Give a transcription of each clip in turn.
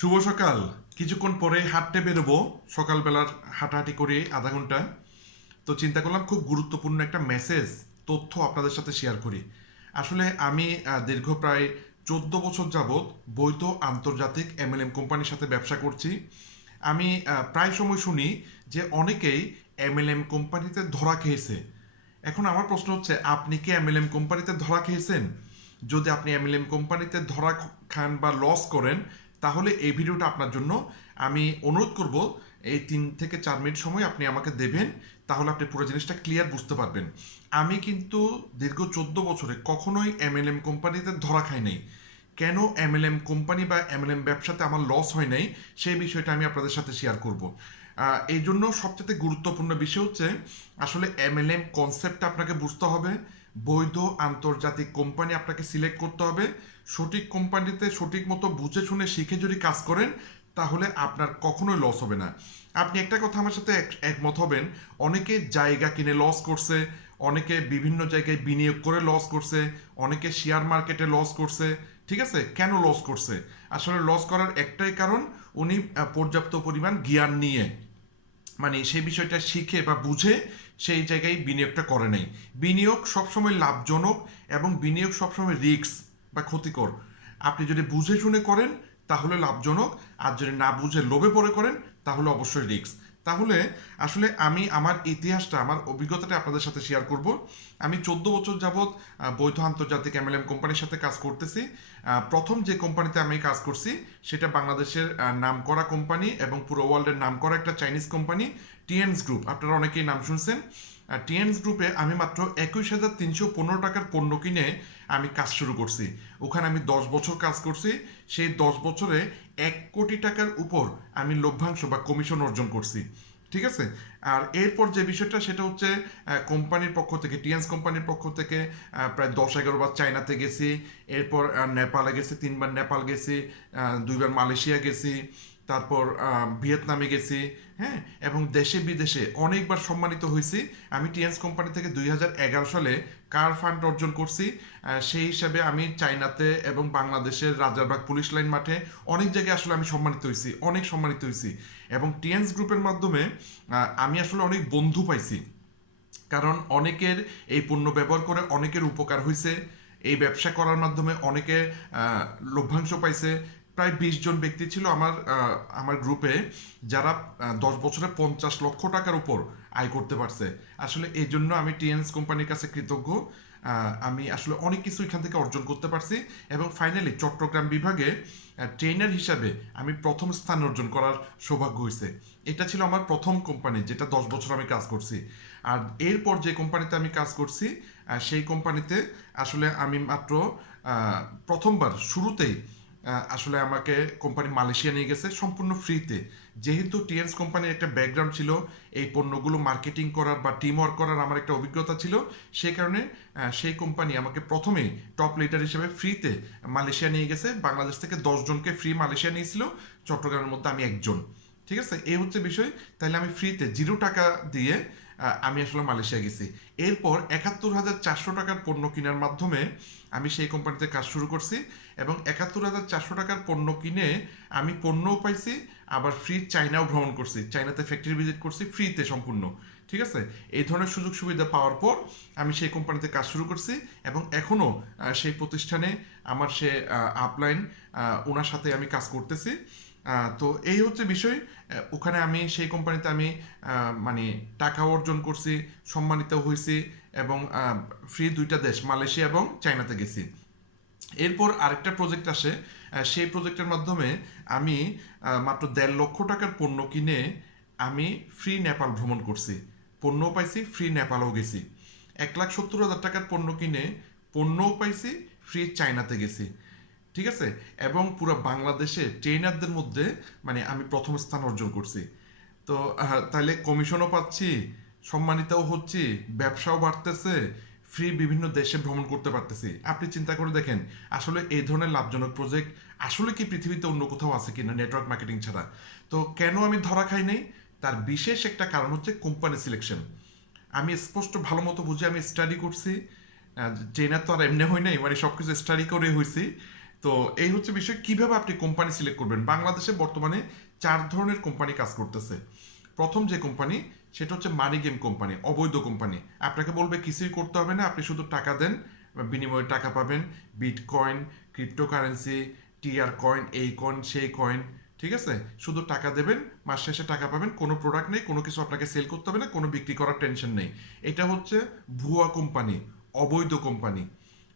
শুভ সকাল। কিছুক্ষণ পরে হাঁটতে বেরোবো। সকালবেলার হাঁটাহাঁটি করে আধা ঘণ্টা। তো চিন্তা করলাম, খুব গুরুত্বপূর্ণ একটা মেসেজ তথ্য আপনাদের সাথে শেয়ার করি। আসলে আমি দীর্ঘ প্রায় চোদ্দ বছর যাবৎ বৈধ আন্তর্জাতিক এমএলএম কোম্পানির সাথে ব্যবসা করছি। আমি প্রায় সময় শুনি যে অনেকেই এমএলএম কোম্পানিতে ধরা খেয়েছে। এখন আমার প্রশ্ন হচ্ছে, আপনি কি এমএলএম কোম্পানিতে ধরা খেয়েছেন? যদি আপনি এমএলএম কোম্পানিতে ধরা খান বা লস করেন তাহলে এই ভিডিওটা আপনার জন্য আমি অনুরোধ করব, এই তিন থেকে চার মিনিট সময় আপনি আমাকে দেবেন, তাহলে আপনি পুরো জিনিসটা ক্লিয়ার বুঝতে পারবেন। আমি কিন্তু দীর্ঘ চোদ্দ বছরে কখনোই এমএলএম কোম্পানিতে ধরা খাই নাই। কেন এমএলএম কোম্পানি বা এমএলএম ব্যবসাতে আমার লস হয় নাই, সেই বিষয়টা আমি আপনাদের সাথে শেয়ার করব। এই জন্য সবচেয়ে গুরুত্বপূর্ণ বিষয় হচ্ছে, আসলে এমএলএম কনসেপ্টটা আপনাকে বুঝতে হবে। বৈধ আন্তর্জাতিক কোম্পানি আপনাকে সিলেক্ট করতে হবে। সঠিক কোম্পানিতে সঠিক মতো বুঝে শুনে শিখে যদি কাজ করেন, তাহলে আপনার কখনোই লস হবে না। আপনি একটা কথা আমার সাথে এক- একমত হবেন, অনেকে জায়গা কিনে লস করছে, অনেকে বিভিন্ন জায়গায় বিনিয়োগ করে লস করছে, অনেকে শেয়ার মার্কেটে লস করছে, ঠিক আছে? কেন লস করছে? আসলে লস করার একটাই কারণ, উনি পর্যাপ্ত পরিমাণ জ্ঞান নিয়ে মানে সেই বিষয়টা শিখে বা বুঝে সেই জায়গায় বিনিয়োগটা করে নাই। বিনিয়োগ সবসময় লাভজনক এবং বিনিয়োগ সবসময় রিক্স বা ক্ষতিকর। আপনি যদি বুঝে শুনে করেন, তাহলে লাভজনক। আর যদি না বুঝে লোভে পড়ে করেন, তাহলে অবশ্যই রিস্ক। তাহলে আসলে আমি আমার ইতিহাসটা আমার অভিজ্ঞতাটা আপনাদের সাথে শেয়ার করব। আমি চোদ্দ বছর যাবৎ বৈধ আন্তর্জাতিক এমএলএম কোম্পানির সাথে কাজ করতেছি। প্রথম যে কোম্পানিতে আমি কাজ করছি সেটা বাংলাদেশের আহ, নামকরা কোম্পানি এবং পুরো ওয়ার্ল্ডের নামকরা একটা চাইনিজ কোম্পানি টিএনস গ্রুপ আপনারা অনেকেই নাম শুনছেন। টিএনস গ্রুপে আমি মাত্র একুশ হাজার তিনশো পনেরো টাকার পণ্য কিনে আমি কাজ শুরু করছি। ওখানে আমি দশ বছর কাজ করছি। সেই দশ বছরে এক কোটি টাকার উপর আমি লভ্যাংশ বা কমিশন অর্জন করছি, ঠিক আছে? আর এরপর যে বিষয়টা, সেটা হচ্ছে কোম্পানির পক্ষ থেকে টিএনস কোম্পানির পক্ষ থেকে প্রায় দশ এগারো বার চায়নাতে গেছি, এরপর নেপালে গেছি, তিনবার নেপাল গেছি দুইবার মালয়েশিয়া গেছি তারপর ভিয়েতনামে গেছি হ্যাঁ? এবং দেশে বিদেশে অনেকবার সম্মানিত হয়েছি। আমি টিএনস কোম্পানি থেকে দুই হাজার এগারো সালে কার ফান্ড অর্জন করছি সেই হিসাবে আমি চাইনাতে এবং বাংলাদেশের রাজারবাগ পুলিশ লাইন মাঠে অনেক জায়গায় আসলে আমি সম্মানিত হয়েছি, অনেক সম্মানিত হয়েছি। এবং টিএনস গ্রুপের মাধ্যমে আমি আসলে অনেক বন্ধু পাইছি। কারণ অনেকের এই পণ্য ব্যবহার করে অনেকের উপকার হয়েছে, এই ব্যবসা করার মাধ্যমে অনেকে লভ্যাংশ পাইছে প্রায় বিশ জন ব্যক্তি ছিল আমার আমার গ্রুপে যারা দশ বছরে পঞ্চাশ লক্ষ টাকার উপর আয় করতে পারছে। আসলে এই জন্য আমি টিএনএস কোম্পানির কাছে কৃতজ্ঞ। আমি আসলে অনেক কিছু এখান থেকে অর্জন করতে পারছি এবং ফাইনালি চট্টগ্রাম বিভাগে ট্রেনার হিসাবে আমি প্রথম স্থান অর্জন করার সৌভাগ্য হয়েছে। এটা ছিল আমার প্রথম কোম্পানি যেটা দশ বছর আমি কাজ করছি। আর এরপর যে কোম্পানিতে আমি কাজ করছি সেই কোম্পানিতে আসলে আমি মাত্র প্রথমবার শুরুতেই আসলে আমাকে কোম্পানি মালয়েশিয়া নিয়ে গেছে, সম্পূর্ণ ফ্রিতে যেহেতু টিএনস কোম্পানির একটা ব্যাকগ্রাউন্ড ছিল, এই পণ্যগুলো মার্কেটিং করার বা টিম ওয়ার্ক করার আমার একটা অভিজ্ঞতা ছিল সেই কারণে সেই কোম্পানি আমাকে প্রথমেই টপ লিডার হিসেবে ফ্রিতে মালয়েশিয়া নিয়ে গেছে। বাংলাদেশ থেকে দশজনকে ফ্রি মালয়েশিয়া নিয়েছিল, চট্টগ্রামের মধ্যে আমি একজন। ঠিক আছে? এই হচ্ছে বিষয়। তাহলে আমি ফ্রিতে জিরো টাকা দিয়ে আমি আসলে মালয়েশিয়া গেছি। এরপর একাত্তর হাজার চারশো টাকার পণ্য কেনার মাধ্যমে আমি সেই কোম্পানিতে কাজ শুরু করছি। এবং একাত্তর হাজার চারশো টাকার পণ্য কিনে আমি পণ্যও পাইছি, আবার ফ্রি চায়নাও ভ্রমণ করছি। চায়নাতে ফ্যাক্টরি ভিজিট করছি ফ্রিতে সম্পূর্ণ। ঠিক আছে? এই ধরনের সুযোগ সুবিধা পাওয়ার পর আমি সেই কোম্পানিতে কাজ শুরু করছি এবং এখনও সেই প্রতিষ্ঠানে আমার সে আপলাইন ওনার সাথে আমি কাজ করতেছি। তো এই হচ্ছে বিষয়। ওখানে আমি, সেই কোম্পানিতে আমি মানে টাকা অর্জন করছি, সম্মানিত হয়েছি এবং ফ্রি দুইটা দেশ, মালয়েশিয়া এবং চায়নাতে গেছি। এরপর আরেকটা প্রজেক্ট আসে সেই প্রজেক্টের মাধ্যমে আমি মাত্র দেড় লক্ষ টাকার পণ্য কিনে আমি ফ্রি নেপাল ভ্রমণ করছি। পণ্যও পাইছি ফ্রি নেপালও গেছি। এক লাখ সত্তর হাজার টাকার পণ্য কিনে পণ্যও পাইছি ফ্রি চায়নাতে গেছি। ঠিক আছে? এবং পুরো বাংলাদেশে ট্রেনারদের মধ্যে মানে আমি প্রথম স্থান অর্জন করছি। তো তাহলে কমিশনও পাচ্ছি, সম্মানিতও হচ্ছি, ব্যবসাও বাড়তেছে ফ্রি বিভিন্ন দেশে ভ্রমণ করতে পারতেছি। আপনি চিন্তা করে দেখেন, আসলে এই ধরনের লাভজনক প্রজেক্ট আসলে কি পৃথিবীতে অন্য কোথাও আছে কিনা নেটওয়ার্ক মার্কেটিং ছাড়া? তো কেন আমি ধরা খাই নাই? তার বিশেষ একটা কারণ হচ্ছে কোম্পানি সিলেকশন আমি স্পষ্ট ভালো মতো বুঝে আমি স্টাডি করছি। ট্রেনার তো আর এমনি হয় নাই মানে সব কিছু স্টাডি করে হয়েছি তো এই হচ্ছে বিষয়, কীভাবে আপনি কোম্পানি সিলেক্ট করবেন? বাংলাদেশে বর্তমানে চার ধরনের কোম্পানি কাজ করতেছে। প্রথম যে কোম্পানি সেটা হচ্ছে মানি গেম কোম্পানি অবৈধ কোম্পানি আপনাকে বলবে, কিছুই করতে হবে না, আপনি শুধু টাকা দেন, বিনিময়ে টাকা পাবেন। বিটকয়েন ক্রিপ্টোকারেন্সি টিআর কয়েন এই কয়েন সেই কয়েন ঠিক আছে? শুধু টাকা দেবেন, মাস শেষে টাকা পাবেন, কোনো প্রোডাক্ট নেই, কোনো কিছু আপনাকে সেল করতে হবে না, কোনো বিক্রি করার টেনশন নেই। এটা হচ্ছে ভুয়া কোম্পানি অবৈধ কোম্পানি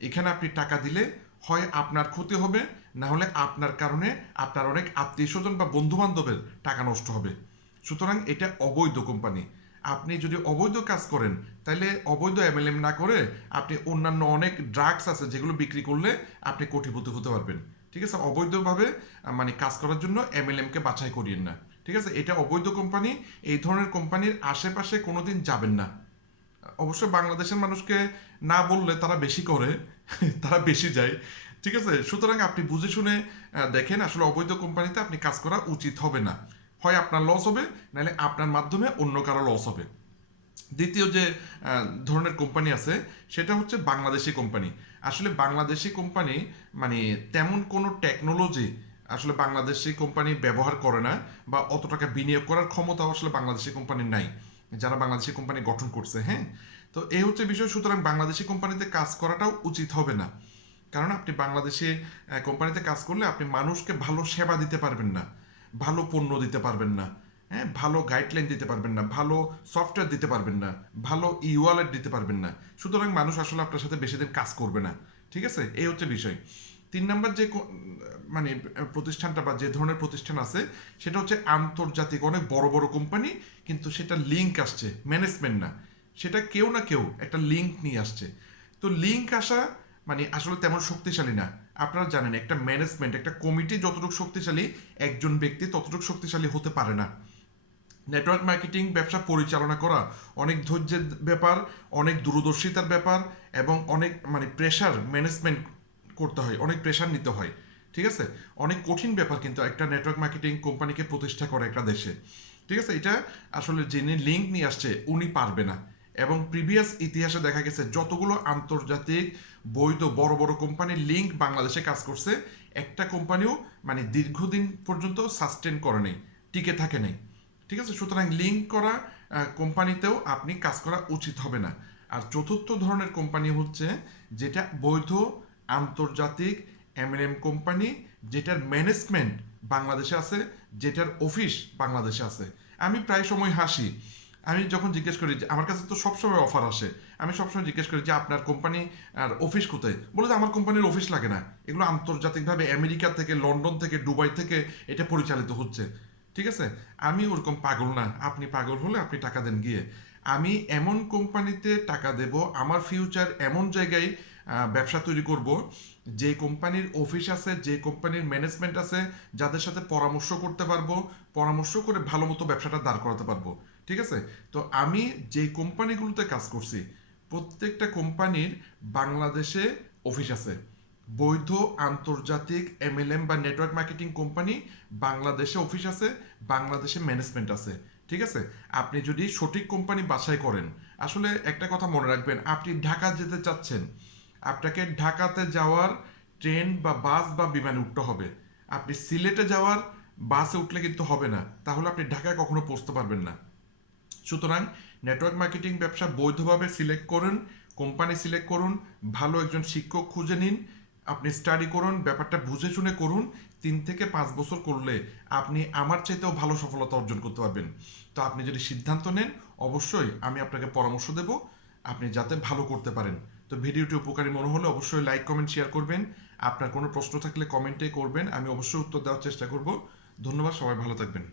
এখানে আপনি টাকা দিলে হয় আপনার ক্ষতি হবে, না হলে আপনার কারণে আপনার অনেক আত্মীয় স্বজন বা বন্ধু বান্ধবের টাকা নষ্ট হবে। সুতরাং এটা অবৈধ কোম্পানি। আপনি যদি অবৈধ কাজ করেন তাহলে অবৈধ এমএলএম না করে আপনি অন্যান্য অনেক ড্রাগস আছে যেগুলো বিক্রি করলে আপনি কোটিপতি হতে পারবেন। ঠিক আছে? অবৈধভাবে মানে কাজ করার জন্য এমএলএমকে বাছাই করিয়েন না। ঠিক আছে? এটা অবৈধ কোম্পানি, এই ধরনের কোম্পানির আশেপাশে কোনোদিন যাবেন না। অবশ্য বাংলাদেশের মানুষকে না বললে তারা বেশি করে, তারা বেশি যায়। ঠিক আছে? সুতরাং আপনি বুঝে শুনে দেখেন আসলে অবৈধ কোম্পানিতে আপনি কাজ করা উচিত হবে না। হয় আপনার লস হবে, নাহলে আপনার মাধ্যমে অন্য কারও লস হবে। দ্বিতীয় যে ধরনের কোম্পানি আছে, সেটা হচ্ছে বাংলাদেশি কোম্পানি আসলে বাংলাদেশি কোম্পানি মানে তেমন কোনো টেকনোলজি আসলে বাংলাদেশি কোম্পানি ব্যবহার করে না, বা অত টাকা বিনিয়োগ করার ক্ষমতাও আসলে বাংলাদেশি কোম্পানির নাই, যারা বাংলাদেশি কোম্পানি গঠন করছে হ্যাঁ? তো এই হচ্ছে বিষয়, সুতরাং বাংলাদেশি কোম্পানিতে কাজ করাটাও উচিত হবে না। কারণ আপনি বাংলাদেশে কোম্পানিতে কাজ করলে আপনি মানুষকে ভালো সেবা দিতে পারবেন না। ভালো পণ্য দিতে পারবেন না। হ্যাঁ ভালো গাইডলাইন দিতে পারবেন না, ভালো সফটওয়্যার দিতে পারবেন না, ভালো ই ওয়ালেট দিতে পারবেন না। সুতরাং মানুষ আসলে আপনার সাথে বেশি দিন কাজ করবে না, ঠিক আছে? এই হচ্ছে বিষয়। তিন নম্বর যে মানে প্রতিষ্ঠানটা বা যে ধরনের প্রতিষ্ঠান আছে, সেটা হচ্ছে আন্তর্জাতিক, অনেক বড় বড় কোম্পানি, কিন্তু সেটা লিঙ্ক আসছে ম্যানেজমেন্ট না। সেটা কেউ না কেউ একটা লিঙ্ক নিয়ে আসছে। তো লিঙ্ক আসা মানে আসলে তেমন শক্তিশালী না। আপনারা জানেন, একটা ম্যানেজমেন্ট একটা কমিটি যতটুকু শক্তিশালী, একজন ব্যক্তি ততটুকু শক্তিশালী হতে পারে না। নেটওয়ার্ক মার্কেটিং ব্যবসা পরিচালনা করা, অনেক ধৈর্যের ব্যাপার, অনেক দূরদর্শিতার ব্যাপার, এবং অনেক মানে প্রেশার ম্যানেজমেন্ট করতে হয়, অনেক প্রেশার নিতে হয়, ঠিক আছে? অনেক কঠিন ব্যাপার কিন্তু একটা নেটওয়ার্ক মার্কেটিং কোম্পানিকে প্রতিষ্ঠা করে একটা দেশে, ঠিক আছে? এটা আসলে যিনি লিঙ্ক নিয়ে আসছে, উনি পারবে না। এবং প্রিভিয়াস ইতিহাসে দেখা গেছে যতগুলো আন্তর্জাতিক বৈধ বড় বড় কোম্পানির লিঙ্ক বাংলাদেশে কাজ করছে, একটা কোম্পানিও মানে দীর্ঘদিন পর্যন্ত সাস্টেন করে নেই, টিকে থাকে নেই। ঠিক আছে? সুতরাং লিঙ্ক করা কোম্পানিতেও আপনি কাজ করা উচিত হবে না। আর চতুর্থ ধরনের কোম্পানি হচ্ছে যেটা বৈধ আন্তর্জাতিক এমএনএম কোম্পানি, যেটার ম্যানেজমেন্ট বাংলাদেশে আছে, যেটার অফিস বাংলাদেশে আছে। আমি প্রায় সময় হাসি। আমি যখন জিজ্ঞেস করি যে, আমার কাছে তো সবসময় অফার আসে। আমি সবসময় জিজ্ঞেস করি যে, আপনার কোম্পানি আর অফিস কোথায়? বলে যে, আমার কোম্পানির অফিস লাগে না। এগুলো আন্তর্জাতিকভাবে আমেরিকা থেকে, লন্ডন থেকে, দুবাই থেকে এটা পরিচালিত হচ্ছে। ঠিক আছে? আমি ওরকম পাগল না। আপনি পাগল হলে আপনি টাকা দেন গিয়ে। আমি এমন কোম্পানিতে টাকা দেব, আমার ফিউচার এমন জায়গায় ব্যবসা তৈরি করব, যে কোম্পানির অফিস আছে, যে কোম্পানির ম্যানেজমেন্ট আছে, যাদের সাথে পরামর্শ করতে পারব, পরামর্শ করে ভালো মতো ব্যবসাটা দাঁড় করাতে পারব। ঠিক আছে? তো আমি যে কোম্পানিগুলোতে কাজ করছি, প্রত্যেকটা কোম্পানির বাংলাদেশে অফিস আছে। বৈধ আন্তর্জাতিক এমএলএম বা নেটওয়ার্ক মার্কেটিং কোম্পানি বাংলাদেশে অফিস আছে, বাংলাদেশে ম্যানেজমেন্ট আছে। ঠিক আছে? আপনি যদি সঠিক কোম্পানি বাছাই করেন, আসলে একটা কথা মনে রাখবেন, আপনি ঢাকা যেতে চাচ্ছেন, আপনাকে ঢাকাতে যাওয়ার ট্রেন বা বাস বা বিমানে উঠতে হবে। আপনি সিলেটে যাওয়ার বাসে উঠলে কিন্তু হবে না। তাহলে আপনি ঢাকায় কখনো পৌঁছতে পারবেন না। সুতরাং নেটওয়ার্ক মার্কেটিং ব্যবসা বৈধভাবে সিলেক্ট করুন কোম্পানি সিলেক্ট করুন, ভালো একজন শিক্ষক খুঁজে নিন, আপনি স্টাডি করুন, ব্যাপারটা বুঝে শুনে করুন, তিন থেকে পাঁচ বছর করলে আপনি আমার চাইতেও ভালো সফলতা অর্জন করতে পারবেন। তো আপনি যদি সিদ্ধান্ত নেন, অবশ্যই আমি আপনাকে পরামর্শ দেব, আপনি যাতে ভালো করতে পারেন। তো ভিডিওটি উপকারী মনে হলে অবশ্যই লাইক কমেন্ট শেয়ার করবেন। আপনার কোনো প্রশ্ন থাকলে কমেন্টে করবেন, আমি অবশ্যই উত্তর দেওয়ার চেষ্টা করব। ধন্যবাদ, সবাই ভালো থাকবেন।